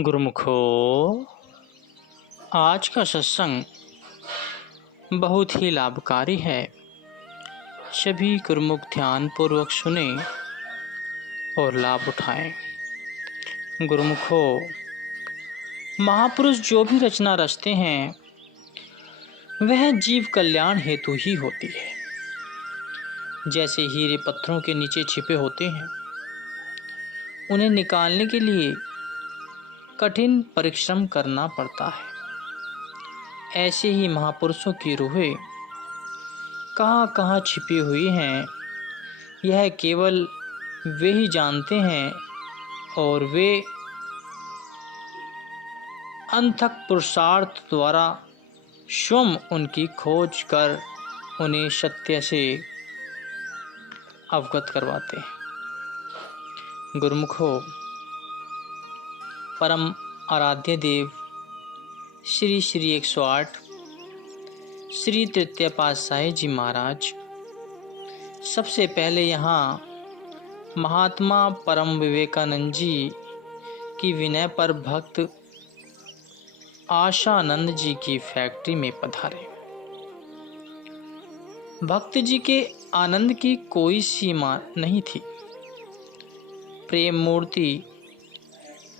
गुरुमुखो, आज का सत्संग बहुत ही लाभकारी है। सभी गुरुमुख ध्यान पूर्वक सुने और लाभ उठाएं। गुरुमुखो, महापुरुष जो भी रचना रचते हैं वह जीव कल्याण हेतु ही होती है। जैसे हीरे पत्थरों के नीचे छिपे होते हैं, उन्हें निकालने के लिए कठिन परिश्रम करना पड़ता है। ऐसे ही महापुरुषों की रूहें कहाँ कहाँ छिपी हुई हैं, यह केवल वे ही जानते हैं और वे अथक पुरुषार्थ द्वारा स्वयं उनकी खोज कर उन्हें सत्य से अवगत करवाते हैं। गुरुमुखो, परम आराध्य देव श्री श्री 108 श्री तृतीय पातशाही जी महाराज सबसे पहले यहाँ महात्मा परम विवेकानंद जी की विनय पर भक्त आशानंद जी की फैक्ट्री में पधारे। भक्त जी के आनंद की कोई सीमा नहीं थी। प्रेम मूर्ति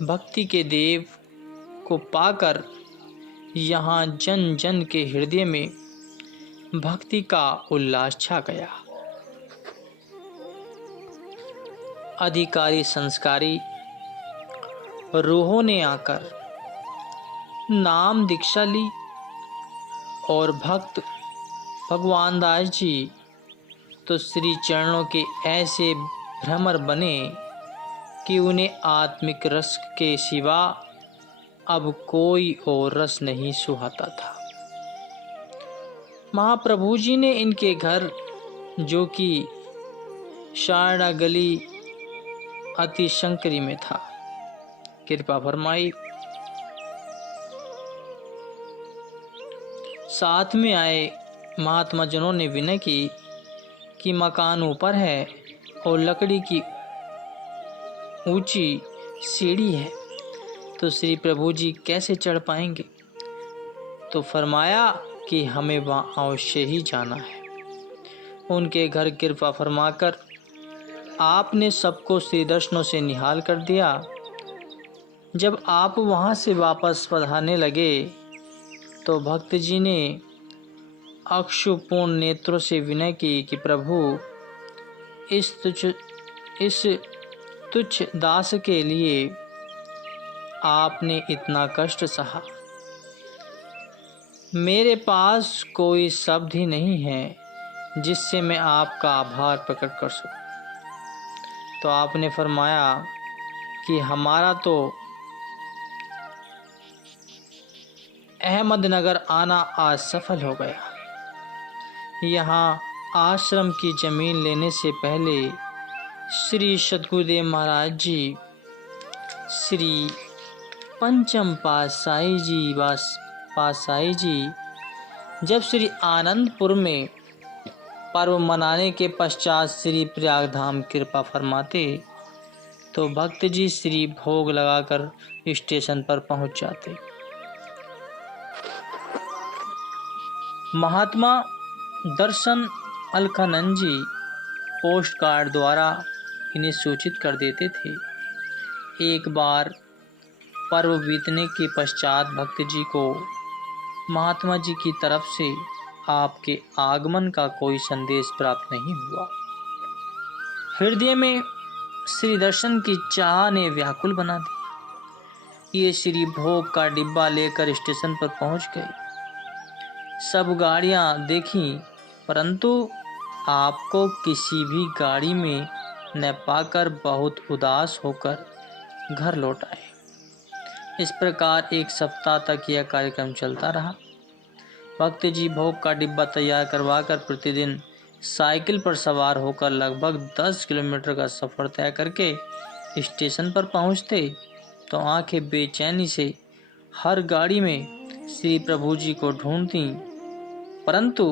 भक्ति के देव को पाकर यहाँ जन जन के हृदय में भक्ति का उल्लास छा गया। अधिकारी संस्कारी रूहों ने आकर नाम दीक्षा ली और भक्त भगवान दास जी तो श्री चरणों के ऐसे भ्रमर बने कि उन्हें आत्मिक रस के सिवा अब कोई और रस नहीं सुहाता था। महाप्रभु जी ने इनके घर, जो कि शारदा गली अति शंकरी में था, कृपा फरमाई। साथ में आए महात्मा जनों ने विनय की कि मकान ऊपर है और लकड़ी की ऊंची सीढ़ी है, तो श्री प्रभु जी कैसे चढ़ पाएंगे। तो फरमाया कि हमें वहाँ अवश्य ही जाना है। उनके घर कृपा फरमाकर आपने सबको श्री दर्शनों से निहाल कर दिया। जब आप वहाँ से वापस पधारने लगे तो भक्त जी ने अक्षुपूर्ण नेत्रों से विनय की कि प्रभु, इस तुच्छ दास के लिए आपने इतना कष्ट सहा। मेरे पास कोई शब्द ही नहीं है जिससे मैं आपका आभार प्रकट कर सकूं। तो आपने फरमाया कि हमारा तो अहमदनगर आना आज सफल हो गया। यहाँ आश्रम की जमीन लेने से पहले श्री सद्गुरुदेव महाराज जी, श्री पंचम पातशाही जी जब श्री आनंदपुर में पर्व मनाने के पश्चात श्री प्रयाग धाम कृपा फरमाते तो भक्त जी श्री भोग लगाकर स्टेशन पर पहुंच जाते। महात्मा दर्शन अलखानंद जी पोस्ट कार्ड द्वारा इन्हें सूचित कर देते थे। एक बार पर्व बीतने के पश्चात भक्त जी को महात्मा जी की तरफ से आपके आगमन का कोई संदेश प्राप्त नहीं हुआ। हृदय में श्री दर्शन की चाह ने व्याकुल बना दिया। ये श्री भोग का डिब्बा लेकर स्टेशन पर पहुंच गए। सब गाड़ियां देखीं, परंतु आपको किसी भी गाड़ी में न पाकर बहुत उदास होकर घर लौट आए। इस प्रकार एक सप्ताह तक यह कार्यक्रम चलता रहा। भक्त जी भोग का डिब्बा तैयार करवाकर प्रतिदिन साइकिल पर सवार होकर लगभग 10 किलोमीटर का सफ़र तय करके स्टेशन पर पहुंचते तो आंखें बेचैनी से हर गाड़ी में श्री प्रभु जी को ढूंढती, परंतु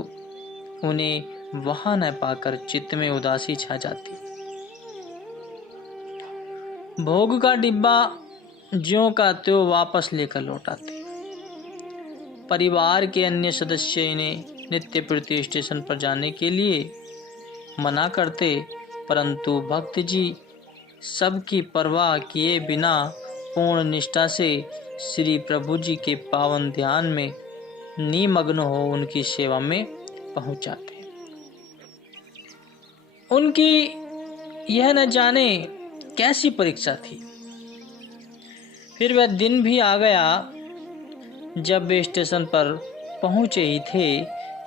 उन्हें वहां न पाकर चित्त में उदासी छा जाती। भोग का डिब्बा ज्यों का त्यों वापस लेकर लौटाते। परिवार के अन्य सदस्य इन्हें नित्य प्रति स्टेशन पर जाने के लिए मना करते, परंतु भक्त जी सबकी परवाह किए बिना पूर्ण निष्ठा से श्री प्रभु जी के पावन ध्यान में निमग्न हो उनकी सेवा में पहुंच जाते। उनकी यह न जाने कैसी परीक्षा थी। फिर वह दिन भी आ गया जब वे स्टेशन पर पहुंचे ही थे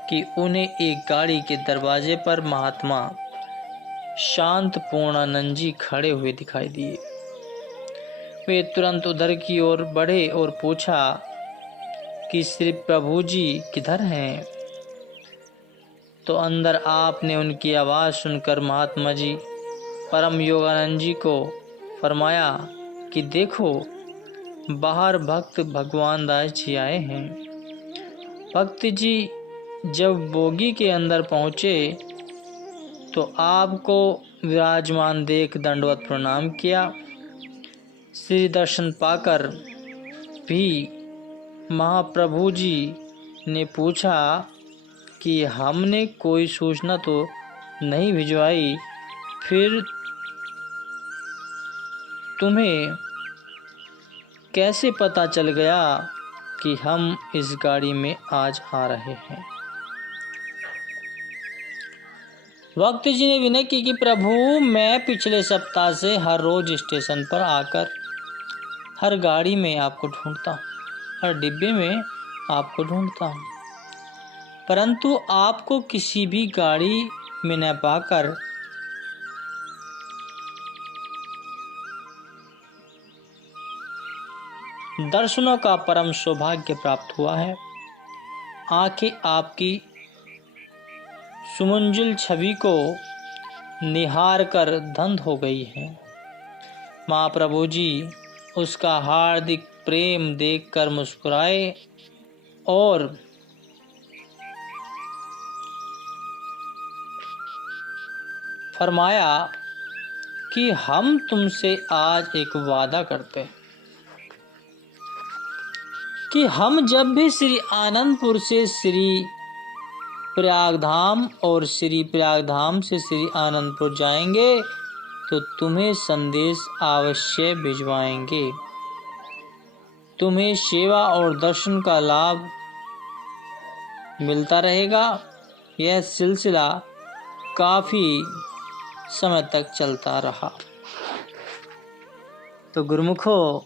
कि उन्हें एक गाड़ी के दरवाजे पर महात्मा शांत पूर्णानंद जी खड़े हुए दिखाई दिए। वे तुरंत उधर की ओर बढ़े और पूछा कि श्री प्रभु जी किधर हैं? तो अंदर आपने उनकी आवाज़ सुनकर महात्मा जी परम योगानंद जी को फरमाया कि देखो, बाहर भक्त भगवान दास जी आए हैं। भक्त जी जब बोगी के अंदर पहुँचे तो आपको विराजमान देख दंडवत प्रणाम किया। श्री दर्शन पाकर भी महाप्रभु जी ने पूछा कि हमने कोई सूचना तो नहीं भिजवाई, फिर तुम्हें कैसे पता चल गया कि हम इस गाड़ी में आज आ रहे हैं? भक्त जी ने विनय की कि प्रभु, मैं पिछले सप्ताह से हर रोज स्टेशन पर आकर हर गाड़ी में आपको ढूंढता हूँ, हर डिब्बे में आपको ढूंढता हूँ, परंतु आपको किसी भी गाड़ी में न पाकर दर्शनों का परम सौभाग्य प्राप्त हुआ है। आंखें आपकी सुमंजुल छवि को निहार कर धंध हो गई है। महाप्रभु जी उसका हार्दिक प्रेम देखकर मुस्कुराए और फरमाया कि हम तुमसे आज एक वादा करते हैं कि हम जब भी श्री आनंदपुर से श्री प्रयागधाम और श्री प्रयागधाम से श्री आनंदपुर जाएंगे तो तुम्हें संदेश अवश्य भिजवाएंगे। तुम्हें सेवा और दर्शन का लाभ मिलता रहेगा। यह सिलसिला काफी समय तक चलता रहा। तो गुरुमुखों,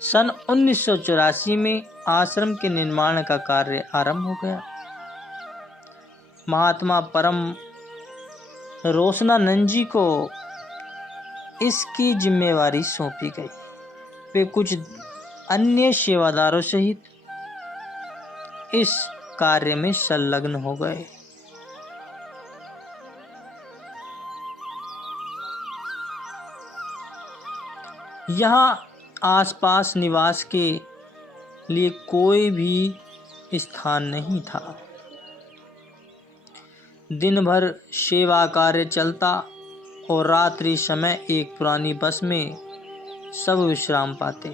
सन 1984 में आश्रम के निर्माण का कार्य आरंभ हो गया। महात्मा परम रोशनानंद जी को इसकी जिम्मेवारी सौंपी गई। वे कुछ अन्य सेवादारों सहित इस कार्य में संलग्न हो गए। यहाँ आसपास निवास के लिए कोई भी स्थान नहीं था। दिन भर सेवा कार्य चलता और रात्रि समय एक पुरानी बस में सब विश्राम पाते।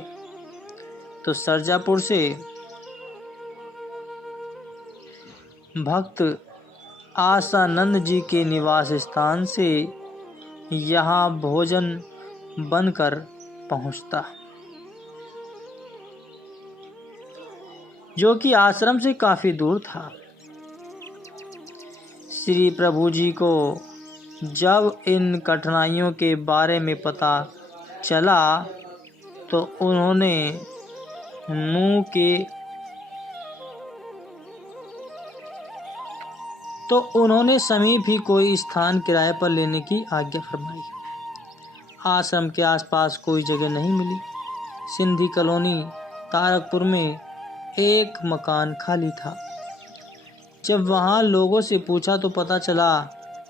तो सरजापुर से भक्त आशानंद जी के निवास स्थान से यहाँ भोजन बनकर पहुँचता, जो कि आश्रम से काफी दूर था। श्री प्रभु जी को जब इन कठिनाइयों के बारे में पता चला तो उन्होंने समीप ही कोई स्थान किराए पर लेने की आज्ञा फरमाई। आश्रम के आसपास कोई जगह नहीं मिली। सिंधी कॉलोनी तारकपुर में एक मकान खाली था। जब वहाँ लोगों से पूछा तो पता चला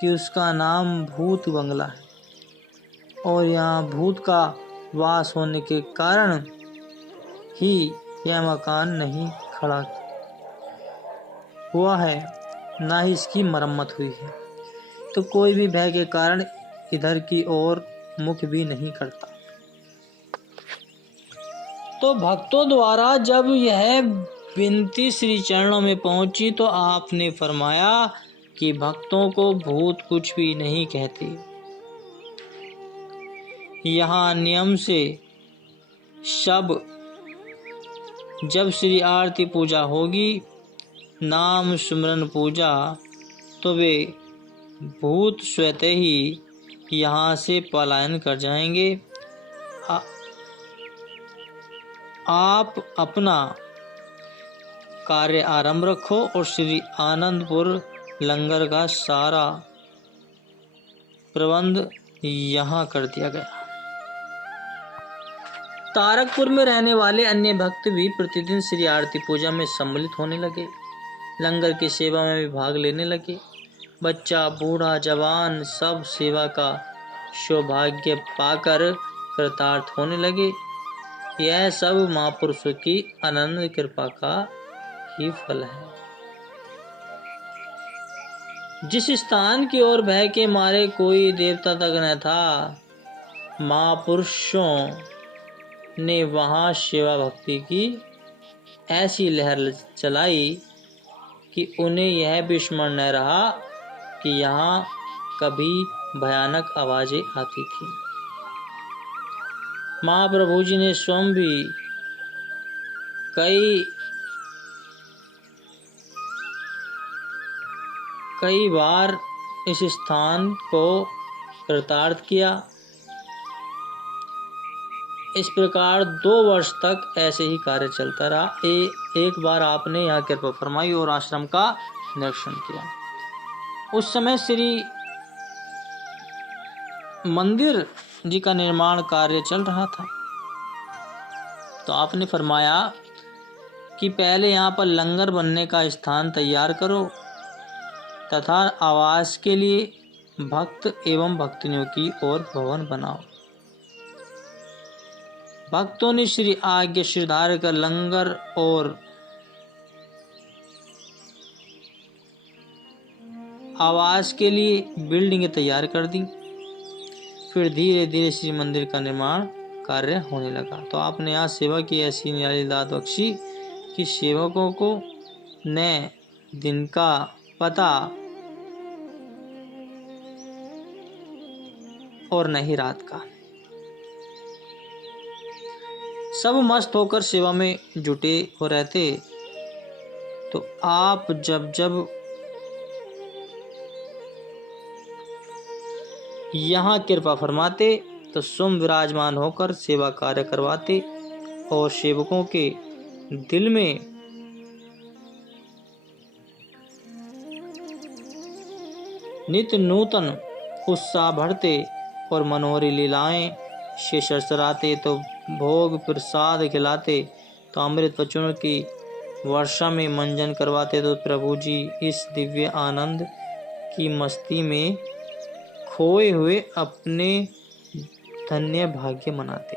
कि उसका नाम भूत बंगला है और यहाँ भूत का वास होने के कारण ही यह मकान नहीं खड़ा हुआ है, ना ही इसकी मरम्मत हुई है। तो कोई भी भय के कारण इधर की ओर मुख भी नहीं करता। तो भक्तों द्वारा जब यह विनती श्री चरणों में पहुंची तो आपने फरमाया कि भक्तों को भूत कुछ भी नहीं कहते। यहाँ नियम से सब जब श्री आरती पूजा होगी, नाम सुमरन पूजा, तो वे भूत स्वतः ही यहाँ से पलायन कर जाएंगे। आप अपना कार्य आरंभ रखो और श्री आनंदपुर लंगर का सारा प्रबंध यहाँ कर दिया गया। तारकपुर में रहने वाले अन्य भक्त भी प्रतिदिन श्री आरती पूजा में सम्मिलित होने लगे, लंगर की सेवा में भी भाग लेने लगे। बच्चा, बूढ़ा, जवान सब सेवा का सौभाग्य पाकर कृतार्थ होने लगे। यह सब महापुरुषों की अनंत कृपा का ही फल है। जिस स्थान की ओर भय के मारे कोई देवता तक न था, महापुरुषों ने वहां सेवा भक्ति की ऐसी लहर चलाई कि उन्हें यह भी स्मरण न रहा कि यहाँ कभी भयानक आवाजें आती थी। महाप्रभु जी ने स्वयं भी कई बार इस स्थान को कृतार्थ किया। इस प्रकार 2 वर्ष तक ऐसे ही कार्य चलता रहा। एक बार आपने यहाँ कृपा फरमाई और आश्रम का निरीक्षण किया। उस समय श्री मंदिर जी का निर्माण कार्य चल रहा था। तो आपने फरमाया कि पहले यहाँ पर लंगर बनने का स्थान तैयार करो तथा आवास के लिए भक्त एवं भक्तियों की ओर भवन बनाओ। भक्तों ने श्री आज्ञा श्रीधार कर लंगर और आवास के लिए बिल्डिंग तैयार कर दी। फिर धीरे धीरे श्री मंदिर का निर्माण कार्य होने लगा। तो आपने यहाँ सेवा की ऐसी निराली दात बख्शी कि सेवकों को न दिन का पता और न ही रात का, सब मस्त होकर सेवा में जुटे हो रहते। तो आप जब जब यहाँ कृपा फरमाते तो स्वयं विराजमान होकर सेवा कार्य करवाते और सेवकों के दिल में नित्य नूतन उत्साह भरते और मनोहरी लीलाएं से सरसराते। तो भोग प्रसाद खिलाते तो अमृत वचनों की वर्षा में मंजन करवाते। तो प्रभु जी इस दिव्य आनंद की मस्ती में खोए हुए अपने धन्य भाग्य मनाते।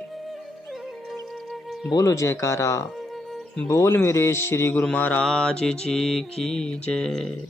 बोलो जयकारा, बोल मेरे श्री गुरु महाराज जी की जय।